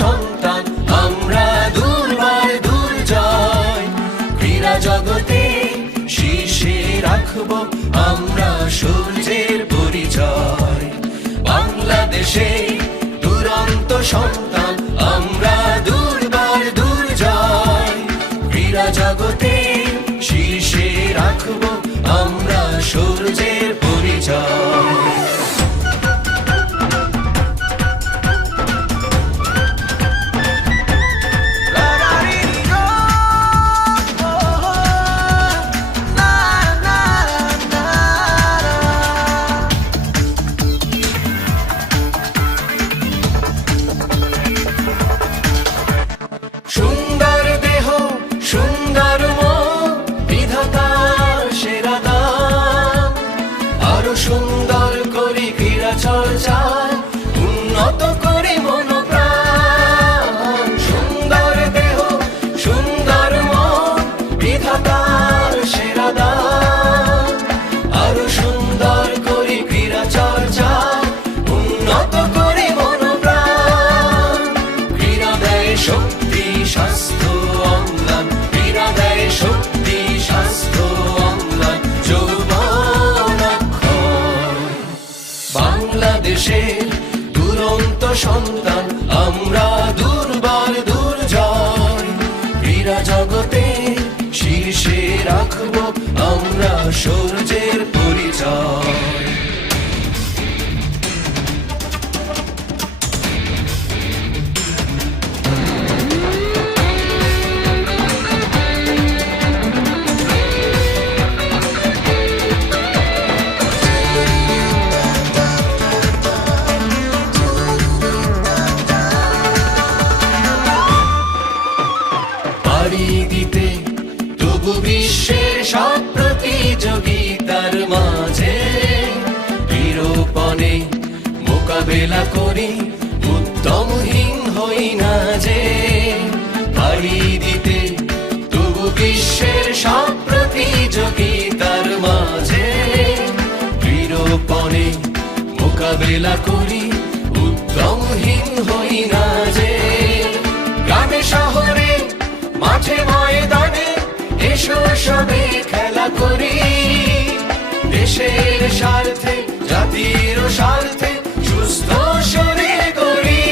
সন্তান আমরা দুর্বার দুর্জয়। ক্রীড়া জগতে শীর্ষে রাখব আমরা সূর্যের পরিচয়। বাংলাদেশে দুরন্ত সন্তান চর্চায় উন্নত সূর্যের পরিচয়। দিতে তবু সব প্রতিযোগিতার মাঝে। বিরোপণে মোকাবেলা করি উত্তমহীন হই না যে। পাড়ি দিতে সবে খেলা করি। দেশের স্বার্থে, জাতির স্বার্থে সুস্থ শরীর করি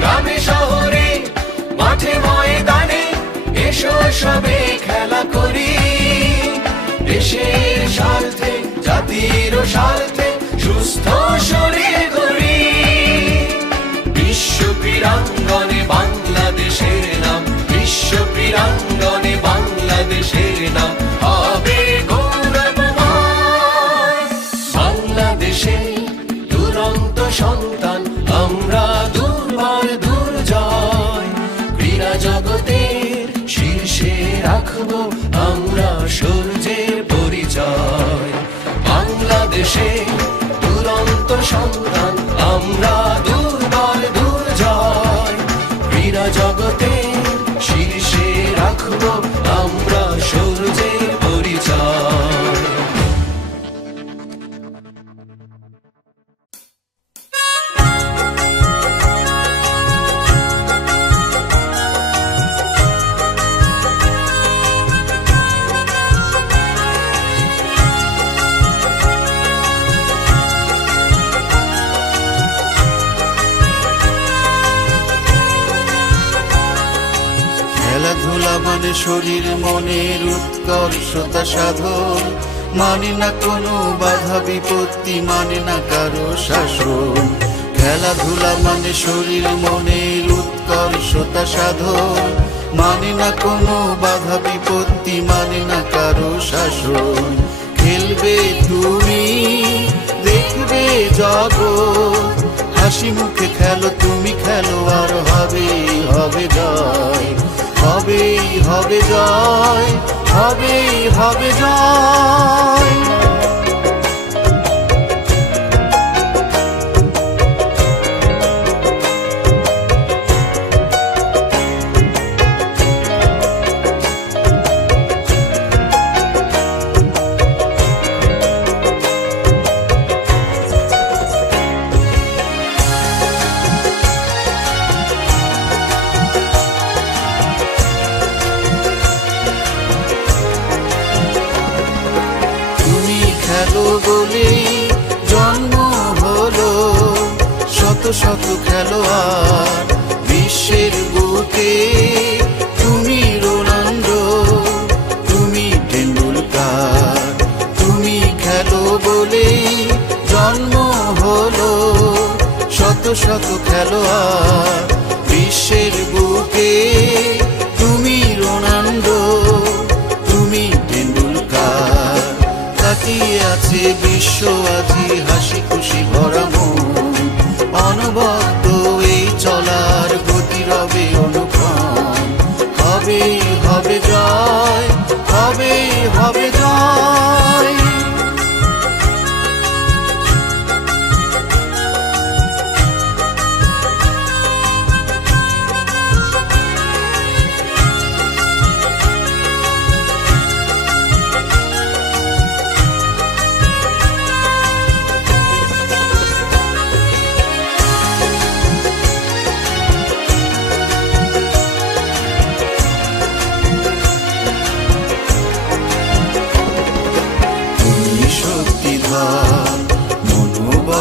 গ্রামে, শহরে, মাঠে, ময়দানে এসো সবে খেলা করি। দেশের বাংলাদেশে দুরন্ত সন্তান আমরা খেলাধুলা মানে শরীর মনের উৎকর্ষতা সাধন। মানে না কোনো বাধা বিপত্তি মানে না কারও শাসন। খেলাধুলা মানে শরীর মনের উৎকর্ষতা সাধন। মানে না কোনো বাধা বিপত্তি মানে না কারও শাসন। খেলবে তুমি, দেখবে জগৎ। হাসি মুখে খেলো তুমি খেলো হবে হবে জয়। বলে জন্ম হলো শত শত খেলোয়াড় বিশ্বের বুকে। তুমি রোনাল্ডো, তুমি টেন্ডুলকার, তুমি খেলো বলে জন্ম হলো শত শত আছে বিশ্ব আছে হাসি খুশি ভরা মন।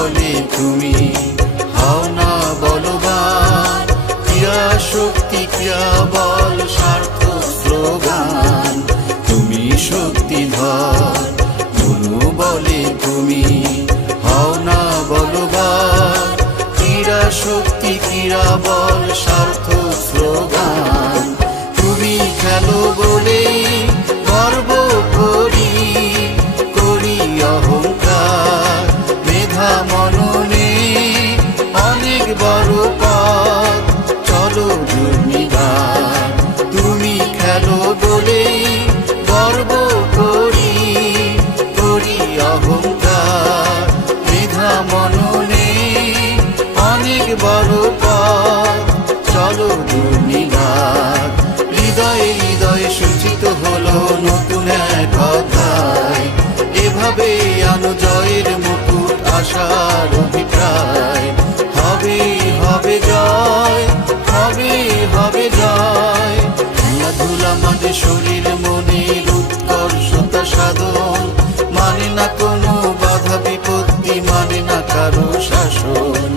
মনোবলে তুমি। হাও না বলবান ক্রিয়া শক্তি, ক্রিয়া বল স্বার্থ স্লোগান। তুমি শক্তিধর বলে তুমি। হাও না বলবান ক্রীড়া শক্তি ক্রীড়া বল স্বার্থ পথ। চলো দুর্নিবার হৃদয়ে হৃদয়ে সূচিত হলো নতুন এক অধ্যায়। এভাবে আনো জয়ের মুকুট আশার অভিপ্রায়। হবে হবে জয়, হবে হবে জয়। খেলাধুলা মানে শরীর মনের উৎকর্ষতা সাধন। মানে না কোনো বাধা বিপত্তি মানে না কারও শাসন।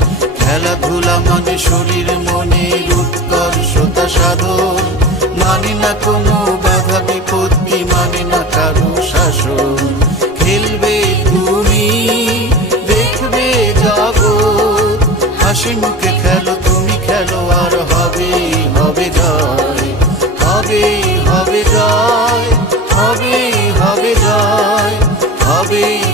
খেলাধুলা মানে শরীর মনের উৎকর্ষতা সাধন। মানে না কোনো বাধা বিপত্তি মানে না কারও শাসন। খেলবে তুমি, দেখবে জগৎ। হাসি মুখে খেলো তুমি, খেলো আর হবে হবে জয়। হবে হবে জয়, হবে হবে জয়, হবে